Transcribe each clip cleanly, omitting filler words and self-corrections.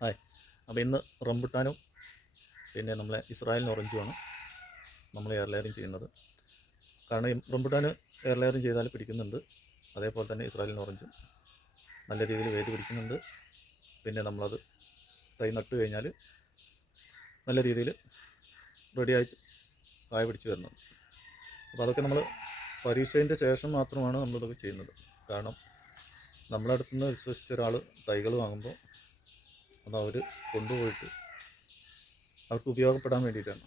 Hi. അപ്പോൾ ഇന്ന് റംബുട്ടാനും പിന്നെ നമ്മളെ ഇസ്രായേലിന് ഓറഞ്ചുമാണ് നമ്മൾ എയർ ലെയറിങ് ചെയ്യുന്നത്. കാരണം ഈ റംബുട്ടാന് എയർ ലെയറിങ് ചെയ്താൽ പിടിക്കുന്നുണ്ട്, അതേപോലെ തന്നെ ഇസ്രായേലിന് ഓറഞ്ചും നല്ല രീതിയിൽ വേര് പിടിക്കുന്നുണ്ട്. പിന്നെ നമ്മളത് തൈ നട്ട് കഴിഞ്ഞാൽ നല്ല രീതിയിൽ റെഡിയായി കായ പിടിച്ച് വരുന്നുണ്ട്. അപ്പോൾ അതൊക്കെ നമ്മൾ പരീക്ഷേൻ്റെ ശേഷം മാത്രമാണ് നമ്മളിതൊക്കെ ചെയ്യുന്നത്. കാരണം നമ്മളെ അടുത്ത് നിന്ന് വിശ്വസിച്ച ഒരാൾ തൈകൾ വാങ്ങുമ്പോൾ അത് അവർ കൊണ്ടുപോയിട്ട് അവർക്ക് ഉപയോഗപ്പെടാൻ വേണ്ടിയിട്ടാണ്.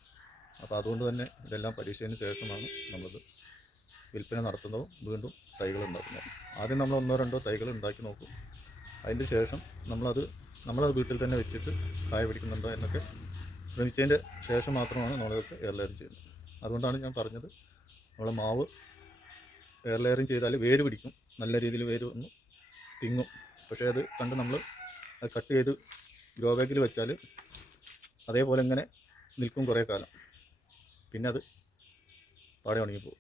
അപ്പോൾ അതുകൊണ്ട് തന്നെ ഇതെല്ലാം പരീക്ഷയ്ക്ക് ശേഷമാണ് നമ്മളത് വിൽപ്പന നടത്തുന്നതും വീണ്ടും തൈകൾ ഉണ്ടാക്കുന്നത്. ആദ്യം നമ്മൾ ഒന്നോ രണ്ടോ തൈകൾ ഉണ്ടാക്കി നോക്കും. അതിൻ്റെ ശേഷം നമ്മളത് വീട്ടിൽ തന്നെ വെച്ചിട്ട് കായ പിടിക്കുന്നുണ്ടോ എന്നൊക്കെ ശ്രമിച്ചതിൻ്റെ ശേഷം മാത്രമാണ് നമ്മളിതൊക്കെ എയർ ലെയറിങ് ചെയ്യുന്നത്. അതുകൊണ്ടാണ് ഞാൻ പറഞ്ഞത്, നമ്മളെ മാവ് എയർ ലെയറിങ് ചെയ്താൽ വേര് പിടിക്കും, നല്ല രീതിയിൽ വേര് ഒന്ന് തിങ്ങും. പക്ഷേ അത് കണ്ട് നമ്മൾ അത് കട്ട് ചെയ്ത് ഗ്രോ ബാഗിൽ വെച്ചാൽ അതേപോലെ ഇങ്ങനെ നിൽക്കും കുറേ കാലം, പിന്നെ അത് പാടെ ഉണങ്ങിപ്പോകും.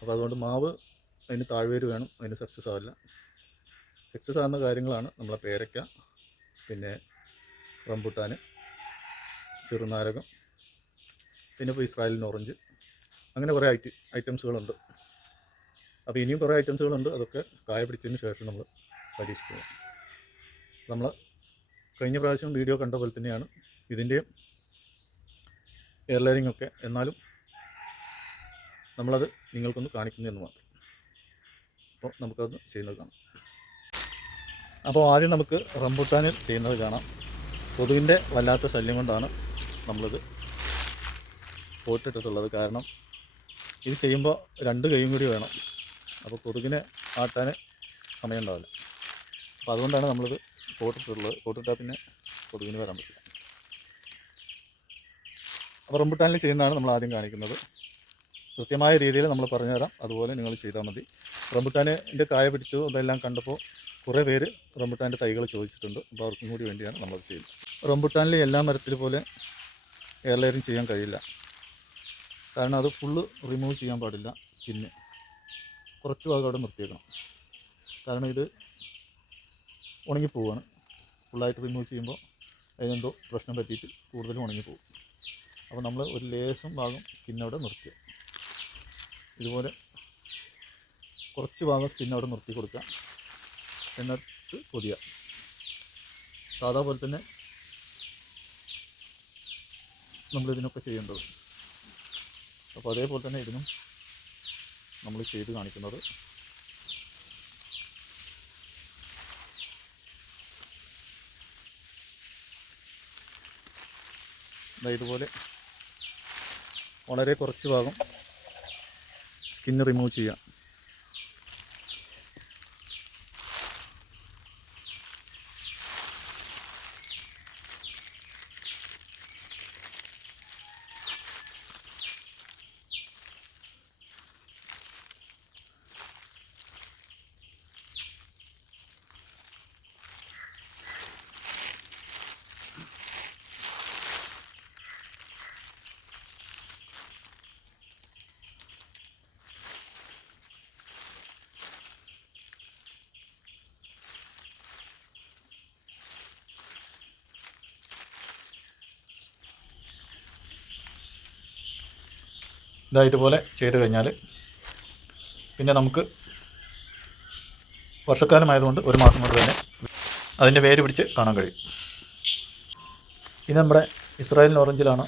അപ്പോൾ അതുകൊണ്ട് മാവ് അതിന് താഴ്വേര് വേണം, അതിന് സക്സസ് ആവില്ല. സക്സസ് ആകുന്ന കാര്യങ്ങളാണ് നമ്മളെ പേരയ്ക്ക, പിന്നെ റംബുട്ടാൻ, ചെറുനാരകം, പിന്നെ ഇപ്പോൾ ഇസ്രായേലിന് ഓറഞ്ച്, അങ്ങനെ കുറേ ഐറ്റംസുകളുണ്ട്. അപ്പോൾ ഇനിയും കുറേ ഐറ്റംസുകളുണ്ട്. അതൊക്കെ കായ പിടിച്ചതിന് ശേഷം നമ്മൾ പരീക്ഷിക്കണം. നമ്മൾ കഴിഞ്ഞ പ്രാവശ്യം വീഡിയോ കണ്ട പോലെ തന്നെയാണ് ഇതിൻ്റെയും എയർ ലെയറിങ് ഒക്കെ. എന്നാലും നമ്മളത് നിങ്ങൾക്കൊന്ന് കാണിക്കുന്നതെന്ന് മാത്രം. അപ്പോൾ നമുക്കത് ചെയ്യുന്നത് കാണാം. അപ്പോൾ ആദ്യം നമുക്ക് റംബുട്ടാനിൽ ചെയ്യുന്നത് കാണാം. കൊതുകിൻ്റെ വല്ലാത്ത ശല്യം കൊണ്ടാണ് നമ്മളിത് പോട്ടിട്ടിട്ടുള്ളത്. കാരണം ഇത് ചെയ്യുമ്പോൾ 2 കൈയും കൂടി വേണം. അപ്പോൾ കൊതുകിനെ ആട്ടാൻ സമയം ഉണ്ടാവില്ല. അപ്പോൾ അതുകൊണ്ടാണ് നമ്മളിത് പോട്ടിട്ടുള്ളത്. പോട്ടിട്ടാൽ പിന്നെ കൊതുകിന് വരാൻ പറ്റില്ല. അപ്പോൾ റംബുട്ടാനിൽ ചെയ്യുന്നതാണ് നമ്മൾ ആദ്യം കാണിക്കുന്നത്. കൃത്യമായ രീതിയിൽ നമ്മൾ പറഞ്ഞുതരാം, അതുപോലെ നിങ്ങൾ ചെയ്താൽ മതി. റംബുട്ടാനിൻ്റെ കായ പിടിച്ചു അതെല്ലാം കണ്ടപ്പോൾ കുറേ പേര് റംബുട്ടാൻ്റെ തൈകൾ ചോദിച്ചിട്ടുണ്ട്. അപ്പോൾ അവർക്കും കൂടി വേണ്ടിയാണ് നമ്മളത് ചെയ്യുന്നത്. റംബുട്ടാനിൽ എല്ലാ മരത്തിൽ പോലെ എയർ ലെയറിങ് ചെയ്യാൻ കഴിയില്ല. കാരണം അത് ഫുള്ള് റിമൂവ് ചെയ്യാൻ പാടില്ല. സ്കിന്ന് കുറച്ച് ഭാഗം അവിടെ നിർത്തിയേക്കണം. കാരണം ഇത് ഉണങ്ങിപ്പോവാണ്. ഫുള്ളായിട്ട് റിമൂവ് ചെയ്യുമ്പോൾ അതിനെന്തോ പ്രശ്നം പറ്റിയിട്ട് കൂടുതലും ഉണങ്ങിപ്പോവും. അപ്പോൾ നമ്മൾ ഒരു ലേശം ഭാഗം സ്കിന്നവിടെ നിർത്തുക. ഇതുപോലെ കുറച്ച് ഭാഗം സ്കിന്നവിടെ നിർത്തി കൊടുക്കുക. എന്നിട്ട് പൊതിയുക. സാധാ പോലെ തന്നെ നമ്മളിതിനൊക്കെ ചെയ്യേണ്ടത്. അപ്പോൾ അതേപോലെ തന്നെ ഇതിനും നമ്മൾ ചെയ്ത് കാണിക്കുന്നത്. ഇതുപോലെ വളരെ കുറച്ച് ഭാഗം സ്കിന്ന് റിമൂവ് ചെയ്യുക. ഇതുപോലെ ചെയ്ത് കഴിഞ്ഞാൽ പിന്നെ നമുക്ക് വർഷക്കാലമായതുകൊണ്ട് 1 മാസം കൊണ്ട് തന്നെ അതിൻ്റെ വേര് പിടിച്ച് കാണാൻ കഴിയും. ഇത് നമ്മുടെ ഇസ്രായേലിൻ ഓറഞ്ചിലാണ്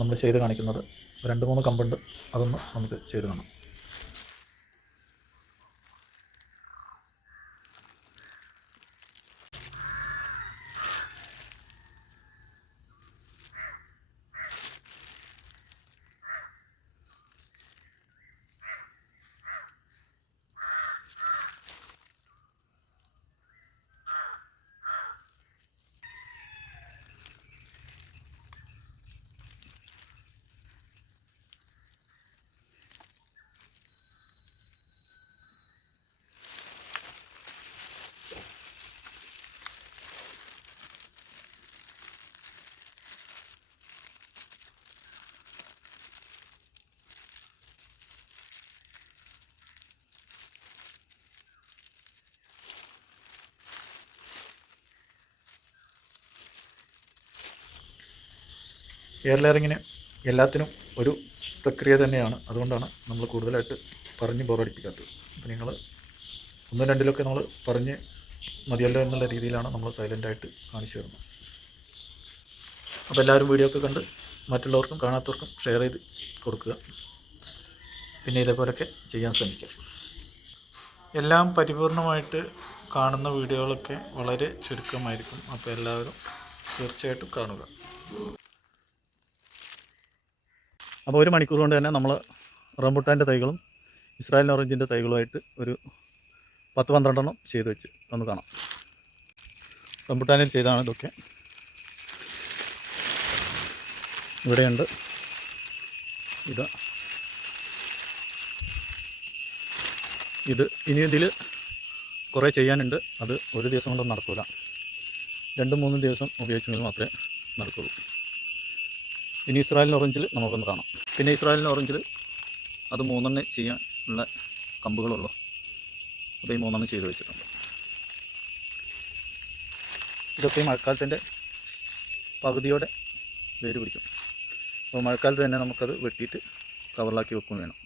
നമ്മൾ ചെയ്ത് കാണിക്കുന്നത്. 2-3 കമ്പുണ്ട്, അതൊന്ന് നമുക്ക് ചെയ്ത് കാണാം. എയർ ലെയറിങ്ങിന് എല്ലാത്തിനും ഒരു പ്രക്രിയ തന്നെയാണ്. അതുകൊണ്ടാണ് നമ്മൾ കൂടുതലായിട്ട് പറഞ്ഞ് ബോറടിപ്പിക്കാത്തത്. അപ്പോൾ നിങ്ങൾ ഒന്നും രണ്ടിലൊക്കെ നമ്മൾ പറഞ്ഞ് മതിയല്ലോ എന്നുള്ള രീതിയിലാണ് നമ്മൾ സൈലൻ്റായിട്ട് കാണിച്ചു തരുന്നത്. അപ്പോൾ എല്ലാവരും വീഡിയോ ഒക്കെ കണ്ട് മറ്റുള്ളവർക്കും കാണാത്തവർക്കും ഷെയർ ചെയ്ത് കൊടുക്കുക. പിന്നെ ഇതേപോലെയൊക്കെ ചെയ്യാൻ ശ്രമിക്കുക. എല്ലാം പരിപൂർണമായിട്ട് കാണുന്ന വീഡിയോകളൊക്കെ വളരെ ചുരുക്കമായിരിക്കും. അപ്പോൾ എല്ലാവരും തീർച്ചയായിട്ടും കാണുക. അപ്പോൾ 1 മണിക്കൂർ കൊണ്ട് തന്നെ നമ്മൾ റംബുട്ടാൻ്റെ തൈകളും ഇസ്രായേൽ ഓറഞ്ചിൻ്റെ തൈകളുമായിട്ട് ഒരു 10-12 ചെയ്ത് വെച്ച് ഒന്ന് കാണാം. റംബുട്ടാനിൽ ചെയ്താണ് ഇതൊക്കെ. ഇവിടെയുണ്ട് ഇത് ഇനി ഇതിൽ കുറേ ചെയ്യാനുണ്ട്. അത് ഒരു ദിവസം കൊണ്ടൊന്നും നടക്കില്ല. 2-3 ദിവസം ഉപയോഗിച്ചെങ്കിൽ മാത്രമേ നടക്കുള്ളൂ. ഇനി ഇസ്രായേൽ ഓറഞ്ചിൽ നമുക്കൊന്ന് കാണാം. പിന്നെ ഇസ്രായേൽ ഓറഞ്ചിൽ അത് 3 ചെയ്യാനുള്ള കമ്പുകളുള്ളൂ. അപ്പോൾ ഈ 3 ചെയ്ത് വെച്ചിട്ടുണ്ട്. ഇതൊക്കെ ഈ മഴക്കാലത്തിൻ്റെ പകുതിയോടെ വേര് പിടിക്കും. അപ്പോൾ മഴക്കാലത്ത് തന്നെ നമുക്കത് വെട്ടിയിട്ട് കവറിലാക്കി വെക്കുകയും വേണം.